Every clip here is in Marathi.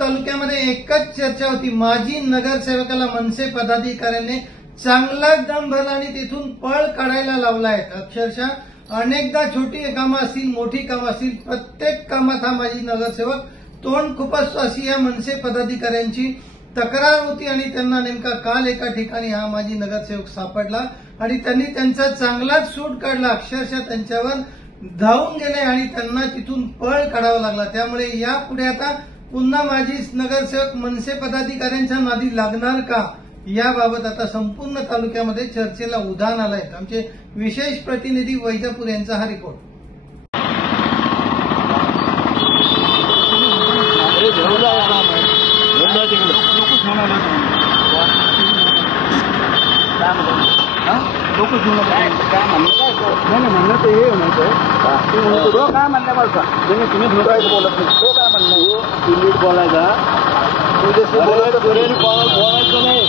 तालुक्यामध्ये एकच चर्चा होती, माजी नगरसेवकाला मनसे पदाधिकाऱ्यांनी चांगला दम भरला आणि तिथून पळ काढायला लावलाय. अक्षरशः अनेकदा छोटी कामं असतील, मोठी कामं असतील, प्रत्येक कामात हा माजी नगरसेवक तोंड खुपसतो अशी या मनसे पदाधिकाऱ्यांची तक्रार होती. आणि त्यांना नेमका काल एका ठिकाणी हा माजी नगरसेवक सापडला आणि त्यांनी त्यांचा चांगलाच सूट काढला. अक्षरशः त्यांच्यावर धावून गेले आणि त्यांना तिथून पळ काढावा लागला. त्यामुळे यापुढे आता पुन्हा माजी नगरसेवक मनसे पदाधिकाऱ्यांच्या नादी लागणार का, याबाबत आता संपूर्ण तालुक्यामध्ये चर्चेला उधाण आलंय. आमचे विशेष प्रतिनिधी वैजापूर यांचा हा रिपोर्ट. लोक काय म्हणणं ते हे म्हणतोय काय म्हणण्या बरं का तुम्ही बोलायचं बोलत नाही. तो काय म्हणणं तू नीट बोलायचा, बोलायचं नाही.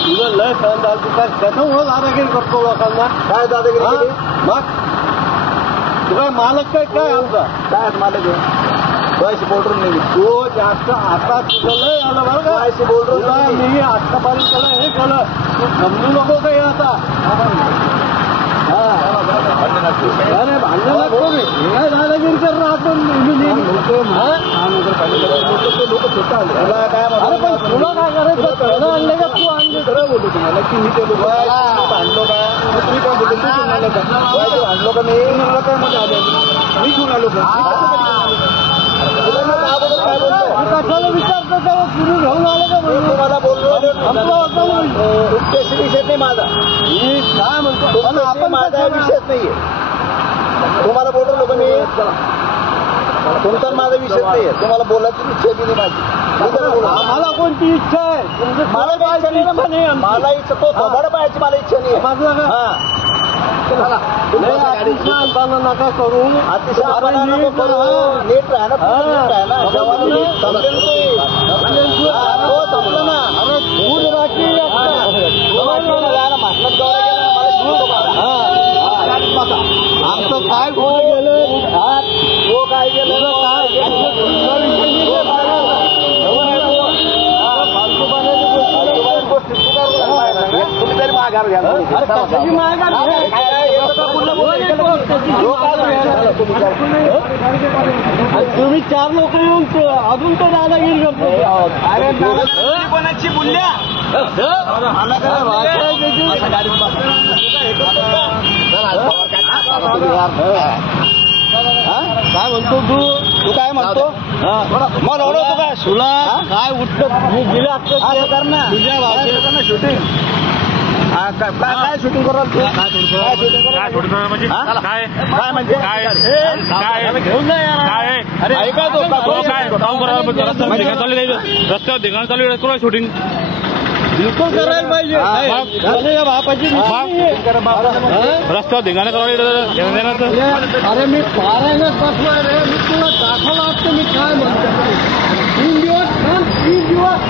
तुझं लय सहन झालं, तू काय त्याच्यामुळं दादागिरी करतो लोकांना. काय दादागिरी मग तू काय मालक काय आमचा काय मालक पैसे बोलून नाही. तो जास्त आता तुझं लय आलं बरं का पैसे बोलून मी आतापर्यंत केलं हे केलं, तू समजू नको काही आता. भांडण लागतो मी काय दादागिरी करणार आपण. लोक स्वतः आले काय पण तुला काय करायचं त्याला आणलं का तू आणले. खरं बोलतो तुम्हाला की मी ते लोक आणलो का तुम्ही काय बोलतो तू घेऊन आलो का आणलो का नाही मला काय मध्ये आले मी घेऊन आलो का कशाला विचारतो का तुम्ही घेऊन आले का तुम्हाला बोललो विषय नाही माझा. मी काय म्हणतो आपण माझा विषयच नाहीये. तुम्हाला बोललो का मी तुमचा माझा विषय नाहीये. तुम्हाला बोलायची इच्छा दिली माझी. मला कोणती इच्छा आहे मला नाही. मला इच्छा तो थोबाड पाहायची मला इच्छा नाही माझं. नका करू अतिशय नीट राहा ना संपलं ना. अरे दूध बाकी आमचं काय कुठं गेलं तो काय गेलं तुम्ही तरी माघार घ्या. तुम्ही चार लोक येऊन अजून तो दादागिरी करतो. कोणाची बोलल्या काय म्हणतो तू काय म्हणतो मला ओळखतो का तुला काय उठत मी गेल्या करणार तुझ्या भाषेत शूटिंग काय शूटिंग कराल तू काय शूटिंग काय काय म्हणजे काय घेऊन काय अरे ऐका तो काय रस्त्यावर धिंगाणा चालू आहे शूटिंग बिलकुल करायला पाहिजे. बापाची रस्त्यावर धिंगाणा करायला. अरे मी पारायणच बसलोय रे. मी तुला दाखवलं असतं मी काय म्हणतो. 3 दिवस 3 दिवस